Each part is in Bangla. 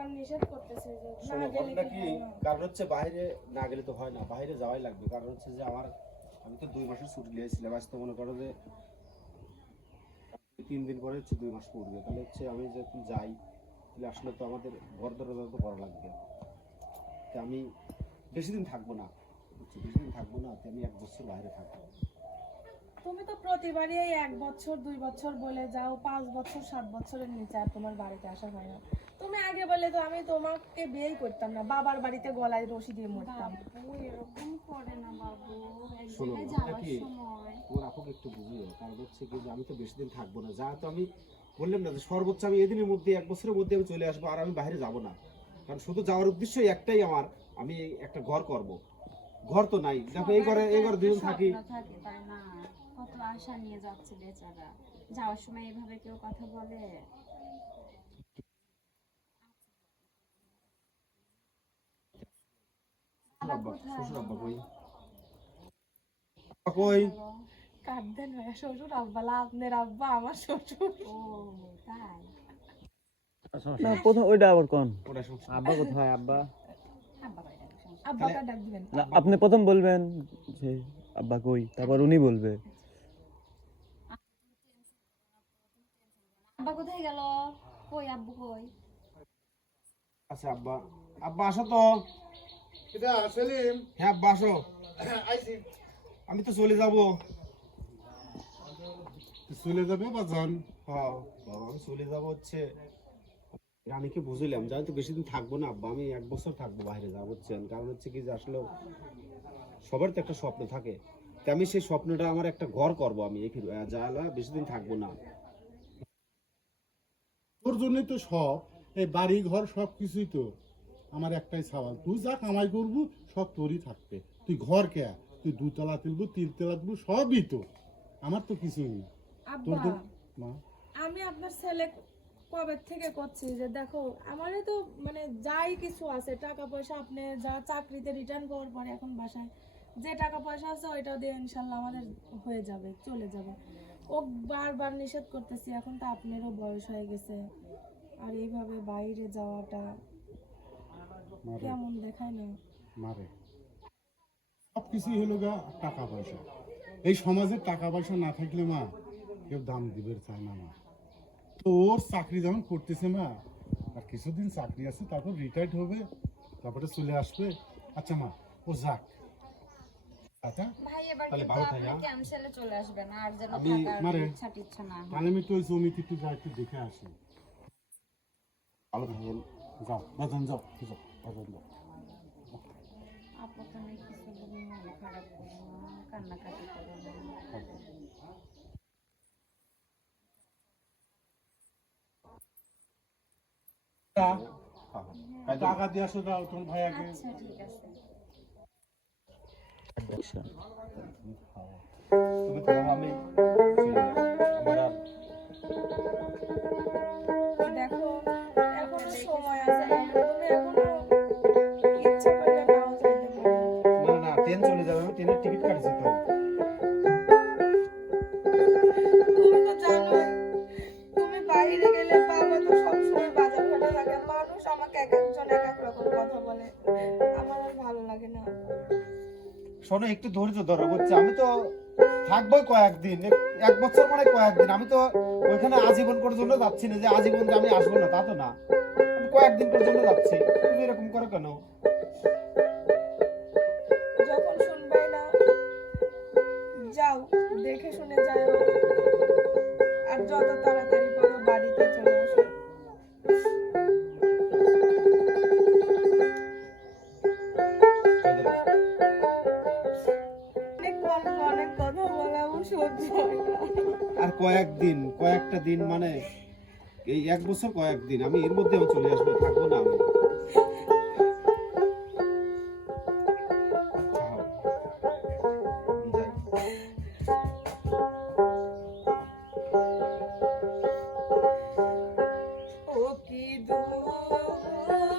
বারবার নিষেধ করতেছে যে শোনো, না গেলে ঘটনা কি কি, হয় না? কারণ হচ্ছে বাইরে না গেলে তো হয় না, বাইরে যাওয়াই লাগবে। কারণ হচ্ছে যে আমি তো 2 মাসের ছুটি নিয়েছিলাম। আজ তো মনে করো যে 3 দিন পরে হচ্ছে 2 মাস পড়বে। তাহলে হচ্ছে আমি যখন যাই, তাহলে আসলে তো আমাদের ঘর দরজা তো করা লাগবে। তো আমি বেশি দিন থাকবো না, বুঝছো? বেশি দিন থাকবো না, তো আমি 1 বছর বাইরে থাকবো। তুমি তো প্রতিবারই এই 1 বছর 2 বছর বলে যাও, 5 বছর 7 বছরের নিচে আর তোমার বাড়িতে আসা হয় না। তুমি আগে বলে তো আমি তোমাকে বিয়েই করতাম না, বাবার বাড়িতে গলায় রশি দিয়ে মরতাম। বাবু এরকম করে না বাবু, এক শোনো, জায়গায় ঘটনা যাওয়ার কি, সময় তোমার আপুকে একটু বুঝিও। কারণ হচ্ছে কি যে আমি তো বেশি দিন থাকবো না। যা তো আমি বললাম না যে সর্বোচ্চ আমি এদিনের মধ্যে 1 বছরের মধ্যে আমি চলে আসবো, আর আমি বাইরে যাব না। কারণ শুধু যাওয়ার উদ্দেশ্যই একটাই আমার, আমি একটা ঘর করব। ঘর তো নাই, দেখো এই ঘরে দুজন থাকি। স্বপ্ন থাকে তাই না, কত আশা নিয়ে যাচ্ছে বেচারা, যাওয়ার সময় এভাবে কেউ কথা বলে? বাবা আব্বা, কোথায়? শ্বশুর আব্বা কই? আব্বা কই? কাঁদতেন ভাইয়া, শ্বশুর আব্বা না, আপনার আব্বা আমার শ্বশুর। ও তাই, না প্রথম ওইটা আবার কোন ওটা শ্বশুর। আব্বা কোথায় আব্বা? আব্বা বাড়ি যাবে সমস্যা আব্বাকে ডাক দিবেন। না আপনি প্রথম বলবেন যে আব্বা কই, তারপর উনি বলবে। নেই। আব্বা কোথায় গেল? কই আব্বু কই? আচ্ছা আব্বা, আব্বা আসো তো। এটা সেলিম হ্যাঁ আব্বা আসো। আইসি আমি তো চলে যাব। চলে যাবে বাজান। হ্যাঁ বাবা, আমি চলে যাব হচ্ছে। রানীকে বুঝলাম যে আমি তো বেশি দিন থাকবো না আব্বা, আমি 1 বছর থাকবো বাইরে যাবো, বুঝছেন? কারণ হচ্ছে কি যে আসলে সবার তো একটা স্বপ্ন থাকে। তো আমি সেই স্বপ্নটা, আমার একটা ঘর করব আমি, যাওয়া বেশি দিন থাকবো না। তোর জন্যই তো সব, এই বাড়ি ঘর সব কিছুই তো আমার একটাই সওয়াল, তুই যা কামাই করবু সব তোরই থাকবে। তুই ঘর কে, তুই 2 তলা তুলবু 3 তলা তুলবু, সবই তো আমার, তো কিছুই না তোর আব্বা, মা। আমি আপনার ছেলে কবে থেকে করছি যে দেখো আমারই তো মানে যাই কিছু আছে টাকা পয়সা, আপনি যা চাকরিতে রিটার্ন করার পরে এখন বাসায় যে টাকা পয়সা আছে ওইটাও দিয়ে ইনশাল্লাহ আমাদের হয়ে যাবে, চলে যাবে। ও বারবার নিষেধ করতেছি, এখন তো আপনারও বয়স হয়ে গেছে, আর এইভাবে বাইরে যাওয়াটা মারে কেমন দেখায় না? মারে সব কিছুই হলো গা টাকা পয়সা। এই সমাজে টাকা পয়সা না থাকলে মা কেউ দাম দিবে চায় না মা। তোর চাকরি যখন করতেছে মা, আর কিছুদিন চাকরি আছে, তারপর রিটায়ার্ড হবে, তারপরে চলে আসবে। আচ্ছা মা, ও যাক। আচ্ছা ভাই এবার তাহলে কিন্তু ভালো আপনি থাকা। ক্যান্সেলে চলে আসবেন, আর যেন আমি থাকার মারে ইচ্ছা টিচ্ছা না হয়। তাহলে আমি তো ওই জমিতে একটু যাই, একটু দেখে আসি। ভালো থাকেন। যাও বাজান, যাও যাও বাজান, যাও। আপু তুমি কিছু বলি, মন খারাপ করো না, কান্নাকাটি করো না। টাকা দিয়ে আসো, দাও তোমার ভাইয়াকে। আচ্ছা ঠিক আছে। আচ্ছা তুমি তো আমি চলে যাব। আমার আর দেখো এখনো সময় আছে, তুমি এখনো ইচ্ছা করলে নাও যাইতে পারো। না না, ট্রেন চলে যাবে, আমি ট্রেনের টিকিট কাটছি তো। তুমি তো জানোই, তুমি বাইরে গেলে বাবা তো সবসময় বাজার ঘাটে থাকে, মানুষ আমাকে এক একজন এক এক রকম কথা বলে, আমার আর ভালো লাগে না। শোনো, একটু ধৈর্য ধরো, বুঝছো? আমি তো থাকবোই কয়েকদিন, 1 বছর মানে কয়েকদিন। আমি তো ওইখানে আজীবন করার জন্য যাচ্ছি না যে আজীবন যে আমি আসবো না, তা তো না। আমি কয়েকদিন করার জন্য যাচ্ছি। তুমি এরকম করো কেন? যখন শুনবে না যাও, দেখে শুনে যাও, আর যত তাড়াতাড়ি পারো বাড়িতে চলে আসো। অনেক গল্প, অনেক কথা বলে আমার সহ্য হয় না। আর কয়েকদিন, কয়েকটা দিন মানে এই 1 বছর কয়েকদিন, আমি এর মধ্যে আমি চলে আসবো, থাকবো না আমি। ও কি দূরে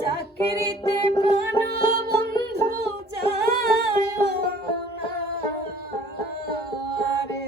চাকরিতে প্রাণবন্ধু যায় না রে।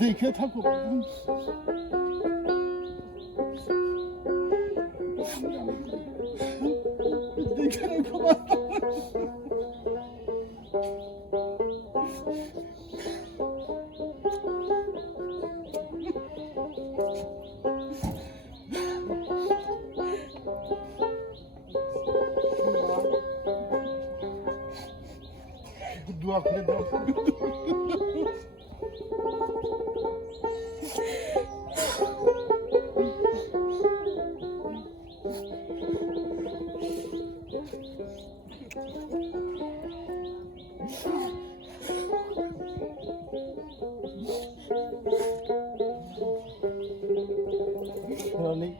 দেখে থাকো। দেখে রেখো মা। দোয়া করে দাও। অনেক